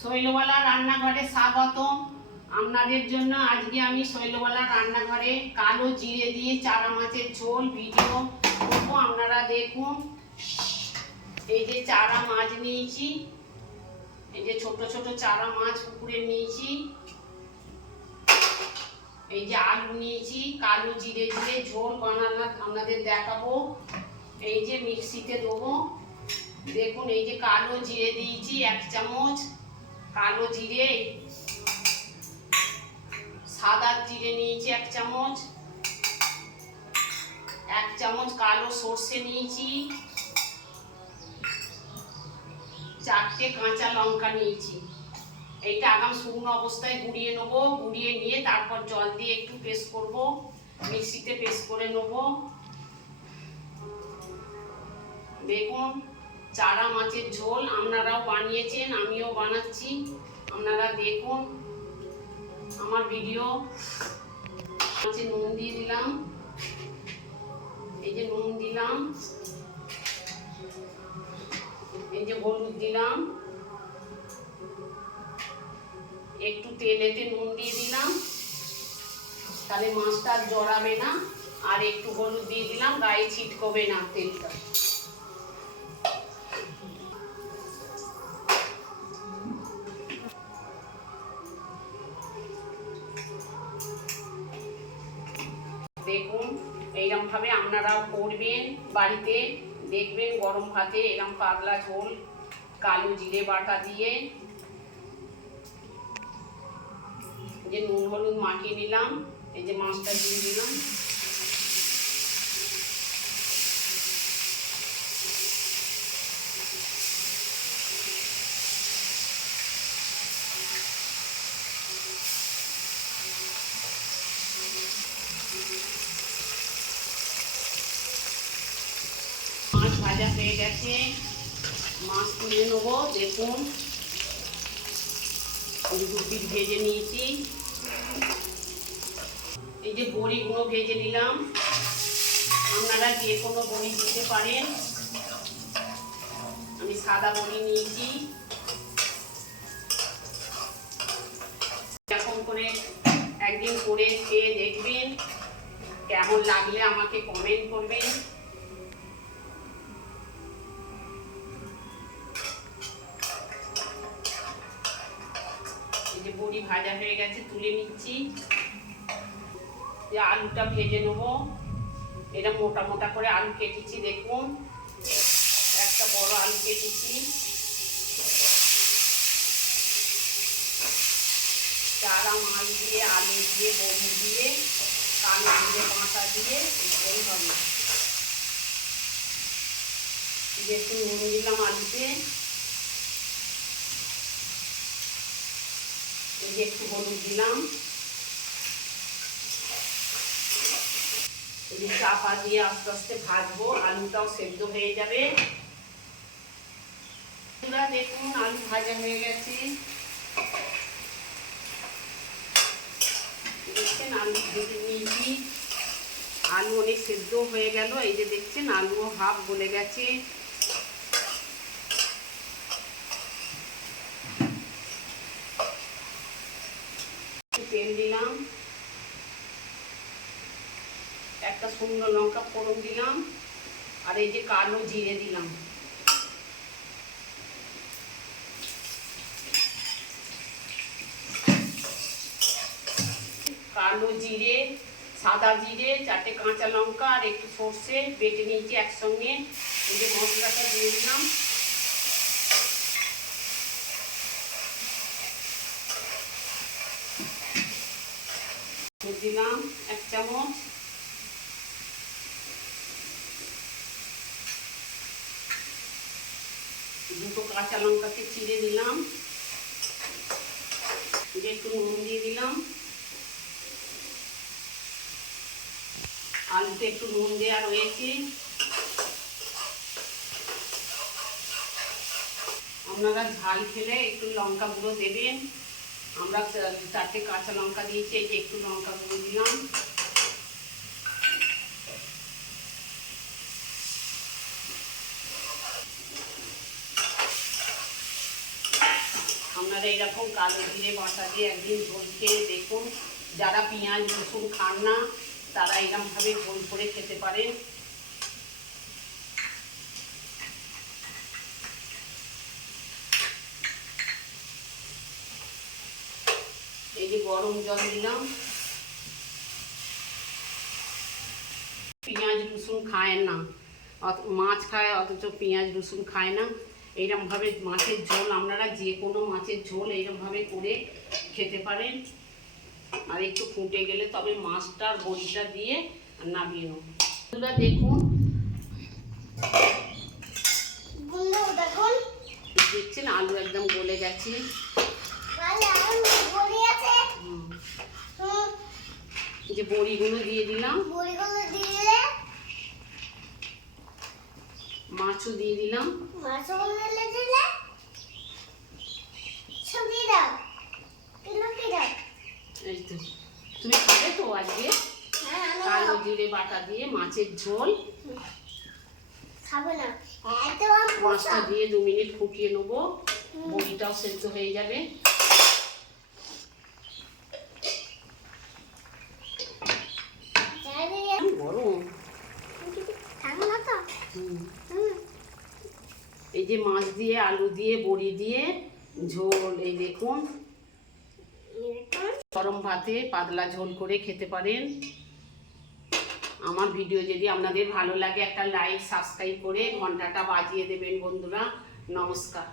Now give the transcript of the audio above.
শৈলবালা রান্নাঘরে স্বাগত আপনাদের জন্য আজকে আমি শৈলবালা রান্নাঘরে কালো জিরে দিয়ে চারা মাছের ঝোল ভিডিও করব। আপনারা দেখুন, এই যে চারা মাছ নিয়েছি, এই যে ছোট ছোট চারা মাছ পুকুরে নিয়েছি, এই যে আলু নিয়েছি, কালো জিরে দিয়ে ঝোল বানানো আপনাদের দেখাবো। এই যে মিক্সিতে দেবো। দেখুন, এই যে কালো জিরে দিয়েছি এক চামচ। কালো জিরে, সাদা জিরে নিয়েছি এক চামচ এক চামচ কালো সর্ষে নিয়েছি, চারটে কাঁচা লঙ্কা নিয়েছি। এইটা আগাম শুকনো অবস্থায় গুঁড়িয়ে নেব, গুঁড়িয়ে নিয়ে তারপর জল দিয়ে একটু পেস্ট করব, মিক্সিতে পেস্ট করে নেব। দেখুন চারা মাছের ঝোল আপনারাও বানিয়েছেন, আমিও বানাচ্ছি। আপনারা দেখুন, আমার ভিডিও মাছে নুন দিয়ে দিলাম। এই যে নুন দিলাম। এই যে হলুদ দিলাম। একটু তেলেতে নুন দিয়ে দিলাম। তাহলে মাছটা জড়াবে না। আর একটু হলুদ দিয়ে দিলাম, গায়ে ছিটকবে না তেলটা। এইরকম ভাবে আপনারাও করবেন, বাড়িতে দেখবেন গরম ভাতে এরম পাতলা ঝোল, কালো জিরে বাটা দিয়ে। যে নুন হলুদ মাখিয়ে নিলাম, এই যে মাছটা দিয়ে দিলাম মাছ ভাজা হয়ে গেছে। মাছ তুলে নেব, দেখুন। পিস ভেজে নিয়েছি। এই যে বড়িগুলো ভেজে নিলাম। আপনারা যে কোনো বড়ি দিতে পারেন। আমি সাদা বড়ি নিয়েছি। এরকম করে একদিন করে খেয়ে দেখবেন। কেমন লাগলে আমাকে কমেন্ট করবেন। যে বড়ি ভাজা হয়ে গেছে, তুলে নিচ্ছি। আলুটা ভেজে নেব। এটা মোটা মোটা করে আলু কেটেছি, দেখুন। একটা বড় আলু কেটেছি। চারা মাছ দিয়ে, আলু দিয়ে, বড়ি দিয়ে, কালো দিয়ে কাঁচা দিয়ে ঝোল হবে। একটু নুন দিলাম আলুতে। এই যে একটু হলুদ দিলাম। চাপা দিয়ে আস্তে আস্তে ভাজবো, আলুটাও সেদ্ধ হয়ে যাবে। দেখুন, আলু ভাজা হয়ে গেছে। দেখছেন, আলু ভেজে নিয়েছি। আলু অনেক সেদ্ধ হয়ে গেল, এই যে দেখছেন, আলুও হাফ গলে গেছে। তেল দিলাম। একটা শুকনো লঙ্কা ফোড়ন দিলাম আর এই যে কালো জিরে দিলাম। কালো জিরে, সাদা জিরে, চারটে কাঁচা লঙ্কা আর একটু সর্ষে বেটে নিয়েছি একসঙ্গে। এই যে মশলাটা দিয়ে দিলাম। দিলাম এক চামচ। দুটো কাঁচা লঙ্কাকে চিড়ে দিলাম একটু নুন দিয়ে দিলাম। আলুতে একটু নুন দেওয়া রয়েছে। আপনারা ঝাল খেলে একটু লঙ্কা গুঁড়ো দেবেন। আমরা চারটে কাঁচা লঙ্কা দিয়েছি, এই যে একটু লঙ্কা গুঁড়ো দিলাম। আপনারা এরকম কালো জিরে বাটা দিয়ে একদিন ঝোল খেয়ে দেখুন। যারা পেঁয়াজ রসুন খান না, তারা এরকমভাবে ঝোল করে খেতে পারেন। যে গরম জল দিলাম। পেঁয়াজ রসুন খায় না। মাছ খায় অথচ পেঁয়াজ রসুন খায় না। এইরকমভাবে মাছের ঝোল আপনারা যে কোনো মাছের ঝোল এইরকমভাবে করে খেতে পারেন। আর একটু ফুটে গেলে তবে মাছটা আর বড়িটা দিয়ে নামিয়ে নেব। বন্ধুরা দেখুন। দেখুন। দেখছেন আলু একদম গলে গেছে ভালো এখন বড়ি আছে হুম, হুম এই যে বড়িগুলো দিয়ে দিলাম। বড়িগুলো মাছও দিয়ে দিলাম। মাছগুলো দিলে দিলে ছবি দাও কিলো কি দাও। এই তো। তুমি খাবে তো আজকে? হ্যাঁ কালো জিরে বাটা দিয়ে মাছের ঝোল। খাব না। মাছটা দিয়ে দু মিনিট ফুটিয়ে নেব। বড়িটাও সেদ্ধ হয়ে যাবে চারিদিকে গরম থাকো না তো হুম। হুম এই যে মাছ দিয়ে, আলু দিয়ে, বড়ি দিয়ে, ঝোল, এই দেখুন। গরম ভাতে পাতলা ঝোল করে খেতে পারেন। আমার ভিডিও যদি আপনাদের ভালো লাগে, একটা লাইক, সাবস্ক্রাইব করে ঘন্টাটা বাজিয়ে দেবেন বন্ধুরা। নমস্কার।